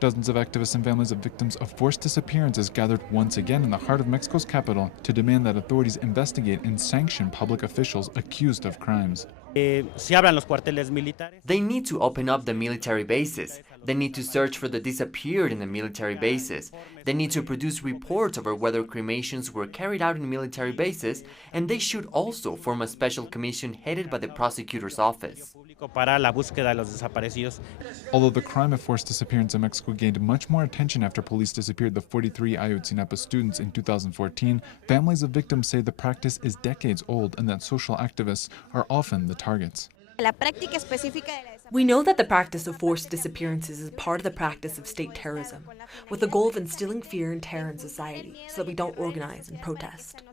Dozens of activists and families of victims of forced disappearances gathered once again in the heart of Mexico's capital to demand that authorities investigate and sanction public officials accused of crimes. They need to open up the military bases. They need to search for the disappeared in the military bases. They need to produce reports over whether cremations were carried out in military bases, and they should also form a special commission headed by the prosecutor's office. Although the crime of forced disappearance in Mexico gained much more attention after police disappeared the 43 Ayotzinapa students in 2014, families of victims say the practice is decades old and that social activists are often the targets. We know that the practice of forced disappearances is part of the practice of state terrorism, with the goal of instilling fear and terror in society so that we don't organize and protest.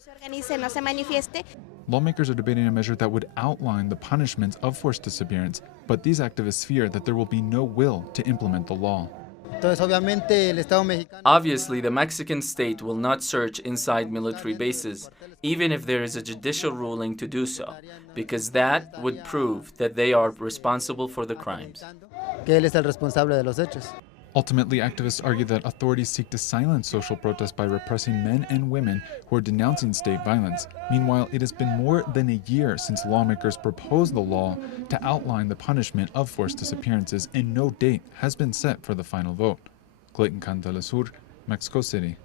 Lawmakers are debating a measure that would outline the punishments of forced disappearance, but these activists fear that there will be no will to implement the law. Obviously, the Mexican state will not search inside military bases, even if there is a judicial ruling to do so, because that would prove that they are responsible for the crimes. Ultimately, activists argue that authorities seek to silence social protests by repressing men and women who are denouncing state violence. Meanwhile, it has been more than a year since lawmakers proposed the law to outline the punishment of forced disappearances, and no date has been set for the final vote. Clayton Cantalesur, Mexico City.